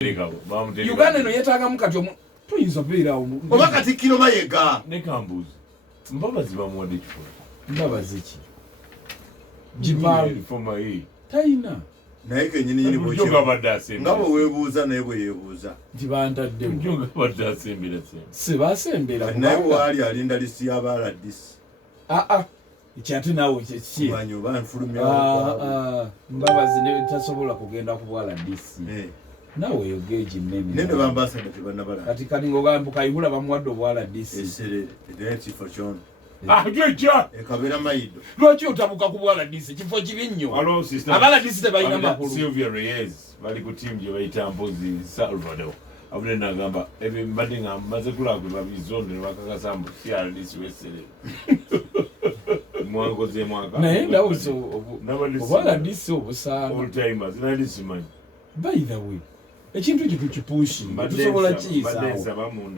Uganda no yetaaga mukati omu tuyinza beerawo oba Katikkiro Mayiga ne kambuzi mbabazi bamuwadde ekifo mbabazi ki gipaamu tayina naye kenyini nga bwe weebuuza naye bwe yeebuuza nti bantaddewo sebasembera naye waali alinda lisi y'abaladisi ekyate naawe kyekimanyi oba nfulumya mbabazi ne tasobola kugenda ku bwaladisi nawe yogeji nene bambasada tebanabala kati kali ngogamba kayihula bamuwadde obwaladisi esere ekifo kyono jeja ekabera mayido lwaki otabuka ku bwaladisi kifo kibi nnyo abaladisi tebalina makulu Sylvia Reyes bali ku timu gye bayita mpozi Salvador abune nagamba ebyo mbadde nga maze kulagwe babizondo ne bakakasa mbu CRDC wesere mwangoze mwaka naye ndawuzo obwaladisi obusaana all timers nalisimanyi by the way ekintu ekyo tukipushi tusobola kiyisaawo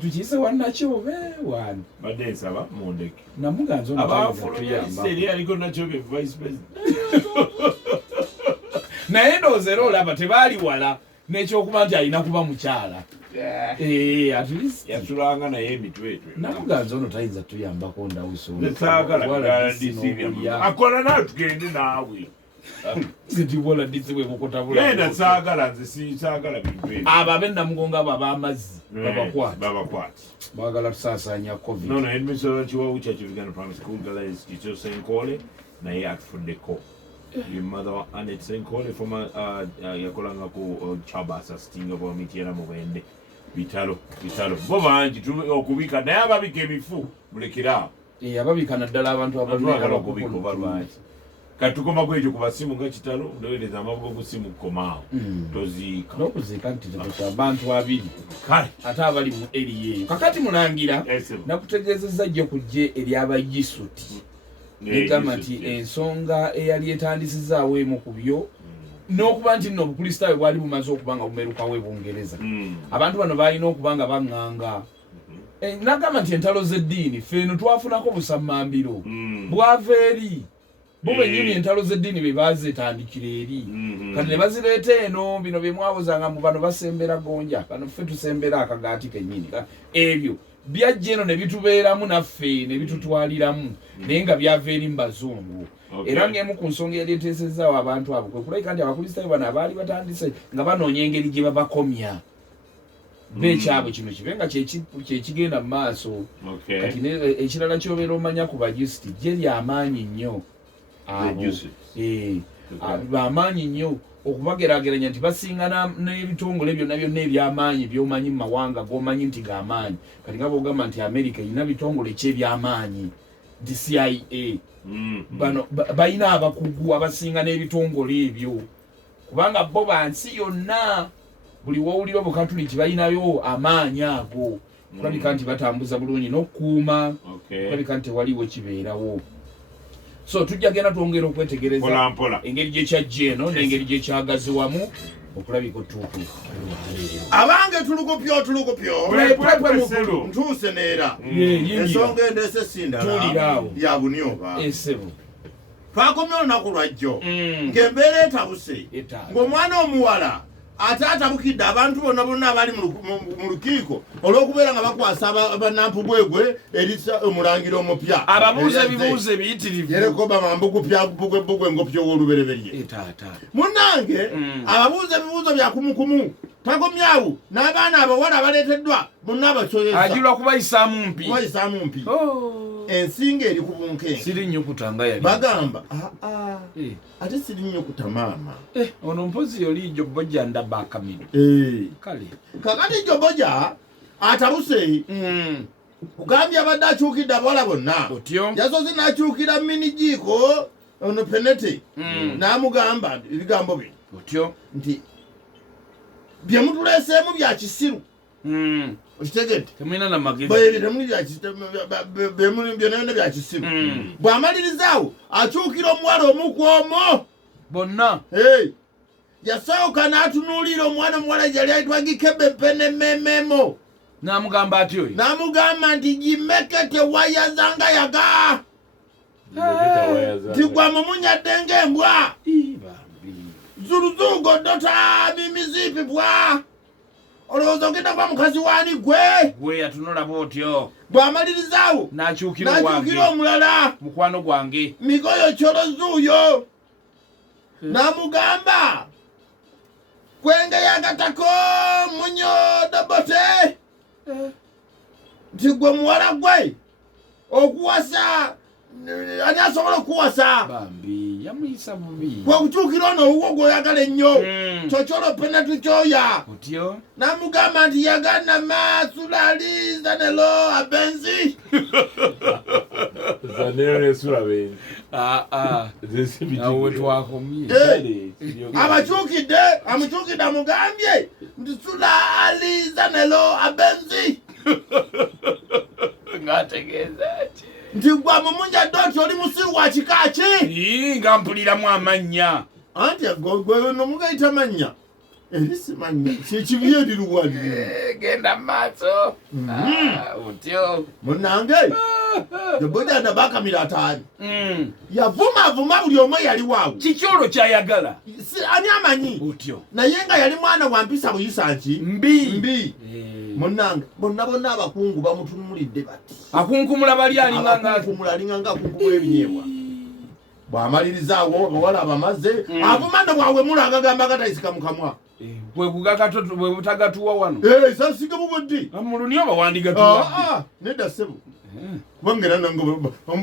tukiyise wannakyobe wani badde nsaba mundeke namuganza onabafulumeseri aliko nakyobe vice president naye ndowooza era olaba tebaali wala n'ekyokuba nti alina kuba mukyala at least yatulanga naye emitwetwe namuganza ono tayinza tuyambako ndawusoakola nawe tugende naawe zitiboladisi bwemukotabula saagala nze sisaagala bintu ebyo abo abennamugonga abo ab'amazzi babakwati baagala tusaasanya covid nono emisolo kiwawu kyakivuganda primary school galais kityo Senkole naye atufuddeko ye mother wa Annette Senkole former yakolanga ku Chabasa stinga bwa mitiera mu bwende bitalo bo bangi okubika naye ababika ebifu mulekerawo ababika naddala abantu abalwagala okubika oba lwaki katukoma kwekyo ku basimu nga kitalo ndowereza amabugo ku simu komaawo toziika n'okuziika nti abantu abiri kale ate abali mu eriyeeyo kakati mulangira nakutegeezezza jjo kujje eri abayisuti negamba nti ensonga eyali etandisizaawo emu ku byo n'okuba nti nno obukristaayo bwali bumaze okuba nga bumerukawo e Bungereza abantu bano balina okuba nga baŋŋanga nagamba nti entalo z'eddiini feeno twafunako busammambiro bwava eri bo bennyini entalo z'eddiini be bazetandikira eri kati ne bazireeta eno bino bye mwabuzanga mu bano basembera gonja bano ffe tusembera akagaati kennyini ebyo byajja eno ne bitubeeramu naffe ne bitutwaliramu naye nga byava eri mu bazungu era ng'emu ku nsonga yali eteesezaawo abantu abo kwe kulabika nti abakristaayo bano abaali batandise nga banoonya engeri gye babakomya beekyabwe kino kibe nga kyekigenda mu maaso kati ekirala kyobeera omanya ku bajusiti gye lyamaanyi nnyo bamaanyi nnyo okubageraageranya nti basingana n'ebitongole byonna byonna ebyamaanyi byomanyi mu mawanga g'omanyi nti g'amaanyi kati nga bwogamba nti America erina bitongole ki ebyamaanyi nti CIA bano balina abakugu abasinga n'ebitongole ebyo kubanga bo bansi yonna buli wowulira Obukatuliki balinayo amaanyi ago kulabika nti batambuza bulungi n'okukuuma kulabika nti tewaliwo kibeerawo so tujja genda twongera okwetegereza engeri gyekyajja eno n'engeri gyekyagazi wamu okulabika otuuku abange tulugupyo ntuuse neera ensonga endeese sindala ya bunyoba twakomye olunaku lwajjo ng'embeera etabuse ng'omwana omuwala ate atabukidde abantu bonna abali mu lukiiko olw'okubeera nga bakwasa bannampubwegwe erisa omulangira omupya ababuuza ebibuuzo ebiyitirivu yerekoba mambugupya ngopyo w'olubereberye munnange ababuuza ebibuuzo bya kumukumu tagomyawo n'abaana abawala abaleeteddwa bonna abacoyeza ajulwa kubayisaamu mpi ensinga eri ku bunkenke siri nnyukuta nga yali bagamba ate siri nnyukuta maama ono mpozi yoli Jobojja ndaba akamiro kale kakati Jobojja atabuse kugambye abadde akyukidde abawala bonna yasoze n'akyukira Minijiiko ono Penete n'amugamba ebigambo bye nti bye mutuleeseemu bya kisiru okitegedde temulina namagezi byonna bya kisiru bw'amalirizaawo akyukira omuwala omukwomo bonna yasooka n'atunuulira omwana omuwala gyali ayitwa Gikebe Penemememo n'amugamba atyo n'amugamba nti gimekete waya zangayaga nti gwa mumunyadde ng'embwa Zuruzugo dota mimizipi bwa. Olowooza ogenda kwa mukazi wani gwe yatunula bwotyo bw'amalirizawo n'akyukira omulala mukwano gwange Migoyo Kyolozuuyo n'amugamba kwenge yagatako munyo Dobote nti gwe muwala gwe okuwasa ani asobola okuwasa bambi yamuyisa bubi kwekukyukira ono owuwo gw'oyagala ennyo kyokyolo penatu kyoya otyo n'amugamba nti yagana masulali zanelo abenzi zanelo nesula benzi nawe twakomye amukyukidde amugambye nti sulali zanelo abenzi ng'ategeeza ki nti gwe mumunja Doti oli musiru wa kika ki nga mpuliramu amannya anti gwe nomugayita mannya erisi mannya kyekibi eriruwali genda maaso otyo munange ebojanda bakamira ataani yavumavuma buli omwe yali waawo kikyolo kyayagala ani amanyi otyo naye nga yali mwana wa mpisa buyisa nki mbi munange bonna abakungu bamutunulidde bati akunkumula bali alinganga akunkumula ebinyeebwa bw'amalirizawo abawala abamaze avumanda bwawe mulanga gamba gatayisika mukamwa bwe butagatuwa wano sasiga buboddi muluni oba wandigatuwa nedda ssebo kubangera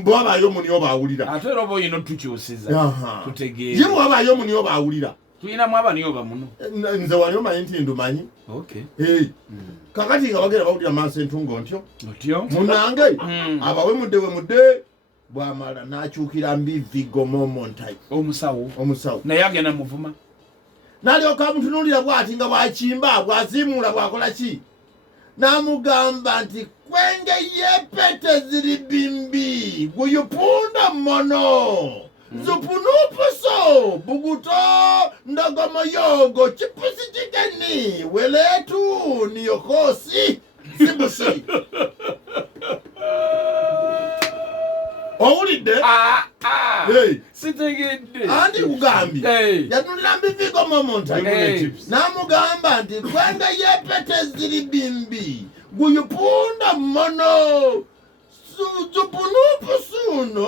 bwabaayo omuni oba awulira ate era oba oyina otukyusiza tutegeere ye bwabaayo omuni oba awulira tuyinamu abani oba muno nze wali omanyi nti ndumanyi kakati nga bagenda bawulira maaso entungo ntyo munange abawe mudde bwamala n'akyukira Vigo Momontai omusawo naye agenda muvuma n'alyoka amutunuulira bw'ati nga bw'akimba bw'aziimuula bw'akola ki n'amugamba nti kwenge yepete ziri bimbi guyupunda mono zupunupuso buguto ndogomoyogo chipusi chikeni weletu niyokosi sibusi owulidde sitegedde andi kugambye yatunulira Vigo Momontai n'amugamba nti kwenge yepete ziri bimbi guyupunda mono zupunupusuno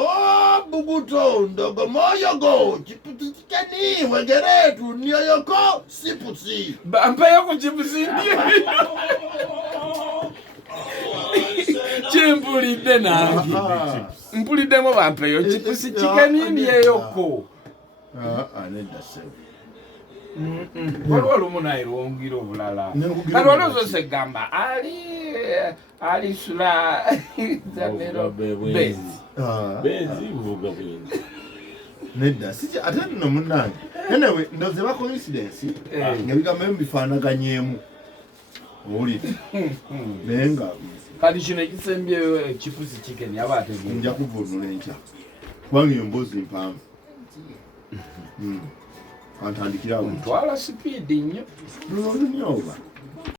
buguto ndogomoyogo chiputikeni wegeretu niyoyoko sipusi mpeyo ku chipusi ndi chimpulidde nange mpuliddemu bampeyo chipusi chikeni ndiyeyoko nedda ssebo waliwo olumu naye lwongira obulala kati waliwo zose gamba alisula zanero benzi mvuga bwenzi nedda ate nno munnange anyway ndoze ba coincidence nga bigambayo mubifaanaganyemu owulidde naye nga kati kino ekisembyeyo ekipusi chikeni aba ategeera nja kuvunula enkya kubanga eyo mboozi mpanvu kantandikirawo ntwala sipiidi nnyo lunyooba